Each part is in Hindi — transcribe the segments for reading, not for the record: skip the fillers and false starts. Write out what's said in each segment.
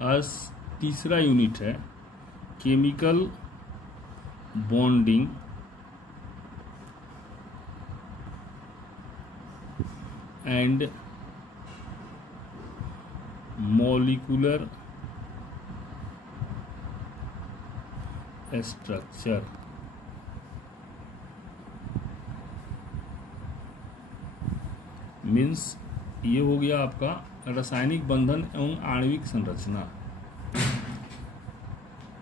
आज तीसरा यूनिट है chemical bonding and molecular structure. Means ये हो गया आपका रासायनिक बंधन एवं आणविक संरचना।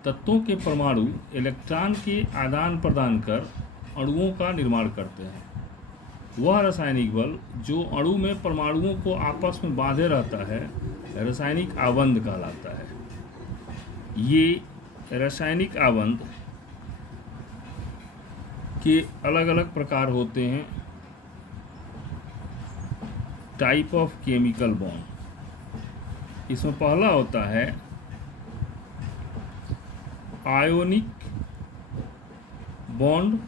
तत्वों के परमाणु इलेक्ट्रॉन के आदान प्रदान कर अणुओं का निर्माण करते हैं। वह रासायनिक बल जो अणु में परमाणुओं को आपस में बांधे रहता है रासायनिक आबंध कहलाता है। ये रासायनिक आबंध के अलग अलग प्रकार होते हैं। टाइप ऑफ केमिकल बॉन्ड, इसमें पहला होता है आयोनिक बॉन्ड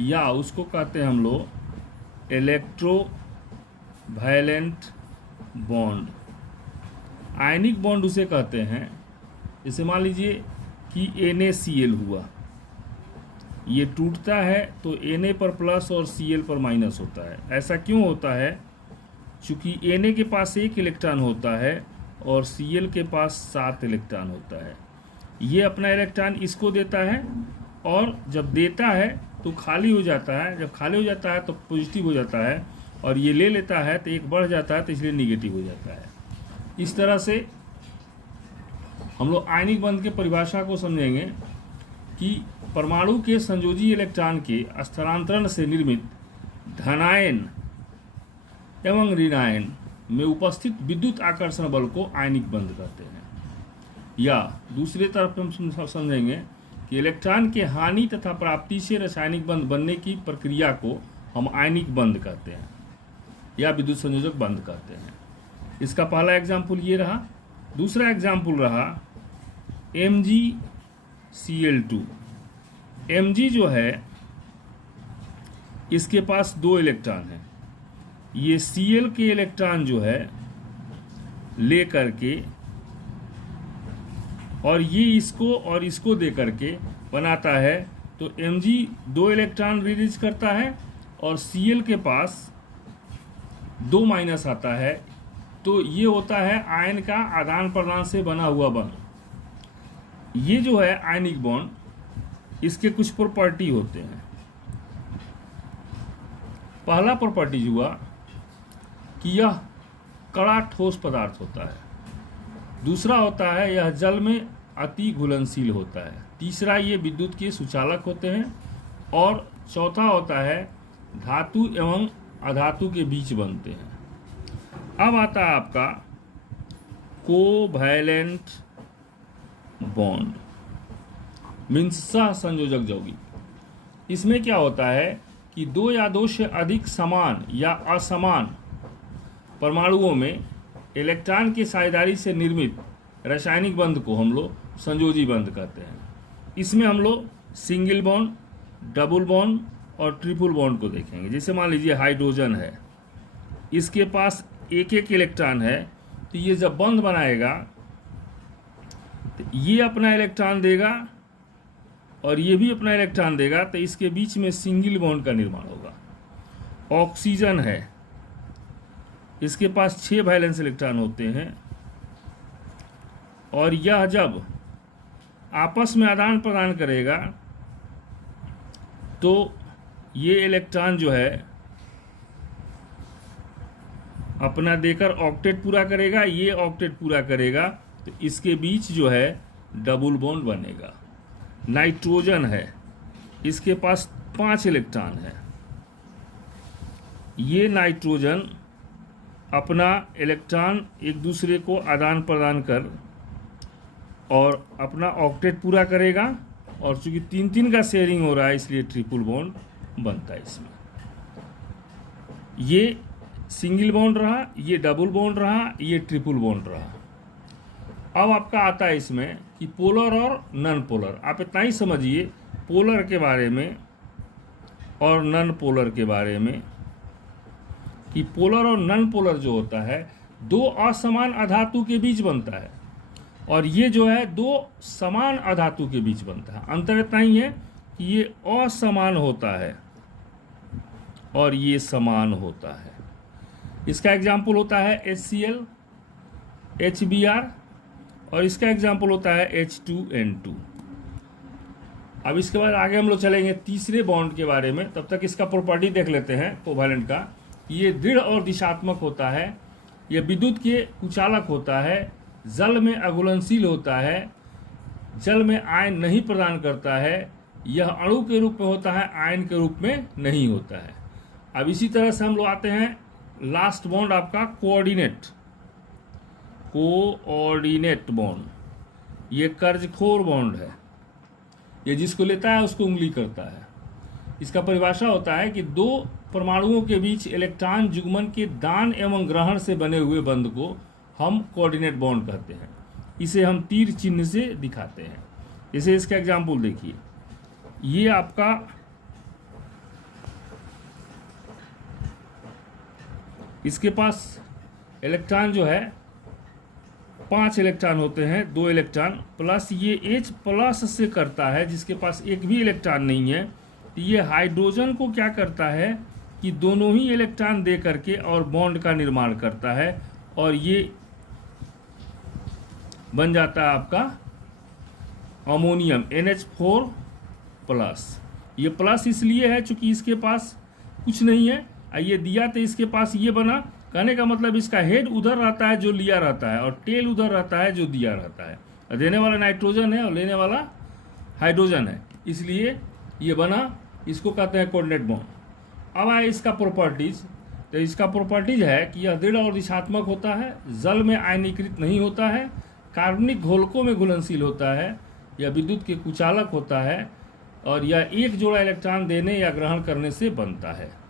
या उसको कहते हैं हम लोग इलेक्ट्रोवैलेंट बॉन्ड। आयनिक बॉन्ड उसे कहते हैं, जैसे मान लीजिए कि NaCl हुआ, ये टूटता है तो Na पर प्लस और Cl पर माइनस होता है। ऐसा क्यों होता है? चूँकि Na के पास 1 इलेक्ट्रॉन होता है और Cl के पास 7 इलेक्ट्रॉन होता है। ये अपना इलेक्ट्रॉन इसको देता है और जब देता है तो खाली हो जाता है, जब खाली हो जाता है तो पॉजिटिव हो जाता है, और ये ले लेता है तो एक बढ़ जाता है तो इसलिए निगेटिव हो जाता है। इस तरह से हम लोग आयनिक बंध के परिभाषा को समझेंगे कि परमाणु के संयोजी इलेक्ट्रॉन के स्थानांतरण से निर्मित धनायन एवं ऋणायन में उपस्थित विद्युत आकर्षण बल को आयनिक बंध कहते हैं। या दूसरे तरफ हम समझेंगे कि इलेक्ट्रॉन के हानि तथा प्राप्ति से रासायनिक बंध बनने की प्रक्रिया को हम आयनिक बंध कहते हैं या विद्युत संयोजक बंध कहते हैं। इसका पहला एग्जाम्पल ये रहा। दूसरा एग्जाम्पल रहा MgCl2। Mg जो है इसके पास 2 इलेक्ट्रॉन हैं। ये Cl के इलेक्ट्रॉन जो है ले करके और ये इसको और इसको दे करके बनाता है, तो Mg 2 इलेक्ट्रॉन रिलीज करता है और Cl के पास 2 माइनस आता है। तो ये होता है आयन का आदान प्रदान से बना हुआ बॉन्ड। ये जो है आयनिक बॉन्ड, इसके कुछ प्रॉपर्टी होते हैं। पहला प्रॉपर्टी हुआ कि यह कड़ा ठोस पदार्थ होता है। दूसरा होता है यह जल में अति घुलनशील होता है। तीसरा ये विद्युत के सुचालक होते हैं। और चौथा होता है धातु एवं अधातु के बीच बनते हैं। अब आता है आपका कोवैलेंट बॉन्ड, मीन्स सह संयोजक यौगिक। इसमें क्या होता है कि 2 या 2 से अधिक समान या असमान परमाणुओं में इलेक्ट्रॉन की साझेदारी से निर्मित रासायनिक बंध को हम लोग संयोजी बंध कहते हैं। इसमें हम लोग सिंगल बॉन्ड, डबल बॉन्ड और ट्रिपल बॉन्ड को देखेंगे। जैसे मान लीजिए हाइड्रोजन है, इसके पास 1 इलेक्ट्रॉन है, तो ये जब बंध बनाएगा तो ये अपना इलेक्ट्रॉन देगा और ये भी अपना इलेक्ट्रॉन देगा, तो इसके बीच में सिंगल बॉन्ड का निर्माण होगा। ऑक्सीजन है, इसके पास 6 वैलेंस इलेक्ट्रॉन होते हैं और यह जब आपस में आदान प्रदान करेगा तो ये इलेक्ट्रॉन जो है अपना देकर ऑक्टेट पूरा करेगा, ये ऑक्टेट पूरा करेगा, तो इसके बीच जो है डबल बॉन्ड बनेगा। नाइट्रोजन है, इसके पास 5 इलेक्ट्रॉन है। ये नाइट्रोजन अपना इलेक्ट्रॉन एक दूसरे को आदान प्रदान कर और अपना ऑक्टेट पूरा करेगा, और चूंकि 3-3 का शेयरिंग हो रहा है इसलिए ट्रिपल बॉन्ड बनता है इसमें। ये सिंगल बॉन्ड रहा, ये डबल बॉन्ड रहा, ये ट्रिपल बॉन्ड रहा। अब आपका आता है इसमें कि पोलर और नॉन पोलर। आप इतना ही समझिए पोलर के बारे में और नॉन पोलर के बारे में कि पोलर और नॉन पोलर जो होता है 2 असमान अधातु के बीच बनता है। और ये जो है दो समान अधातु के बीच बनता है। अंतर इतना ही है कि ये असमान होता है और ये समान होता है। इसका एग्जाम्पल होता है HCl, HBr, और इसका एग्जाम्पल होता है H2N2। अब इसके बाद आगे हम लोग चलेंगे तीसरे बॉन्ड के बारे में। तब तक इसका प्रॉपर्टी देख लेते हैं कोवैलेंट का। ये दृढ़ और दिशात्मक होता है, यह विद्युत के कुचालक होता है, जल में अघुलनशील होता है, जल में आयन नहीं प्रदान करता है, यह अणु के रूप में होता है, आयन के रूप में नहीं होता है। अब इसी तरह से हम लोग आते हैं लास्ट बॉन्ड आपका कोऑर्डिनेट बॉन्ड। ये कर्जखोर बॉन्ड है, ये जिसको लेता है उसको उंगली करता है। इसका परिभाषा होता है कि दो परमाणुओं के बीच इलेक्ट्रॉन युग्मन के दान एवं ग्रहण से बने हुए बंध को हम कोऑर्डिनेट बॉन्ड कहते हैं। इसे हम तीर चिन्ह से दिखाते हैं। जैसे इसका एग्जाम्पल देखिए, ये आपका इसके पास इलेक्ट्रॉन जो है 5 इलेक्ट्रॉन होते हैं, 2 इलेक्ट्रॉन प्लस ये H प्लस से करता है जिसके पास एक भी इलेक्ट्रॉन नहीं है। तो ये हाइड्रोजन को क्या करता है कि दोनों ही इलेक्ट्रॉन दे करके और बॉन्ड का निर्माण करता है, और ये बन जाता है आपका अमोनियम NH4 प्लस। ये प्लस इसलिए है चूंकि इसके पास कुछ नहीं है, ये दिया तो इसके पास ये बना। कहने का मतलब इसका हेड उधर रहता है जो लिया रहता है, और टेल उधर रहता है जो दिया रहता है। देने वाला नाइट्रोजन है और लेने वाला हाइड्रोजन है, इसलिए ये बना। इसको कहते हैं कोऑर्डिनेट बॉन्ड। अब आए इसका प्रॉपर्टीज। तो इसका प्रॉपर्टीज है कि यह दृढ़ और दिशात्मक होता है, जल में आयनीकृत नहीं होता है, कार्बनिक घोलकों में घुलनशील होता है, यह विद्युत के कुचालक होता है, और यह एक जोड़ा इलेक्ट्रॉन देने या ग्रहण करने से बनता है।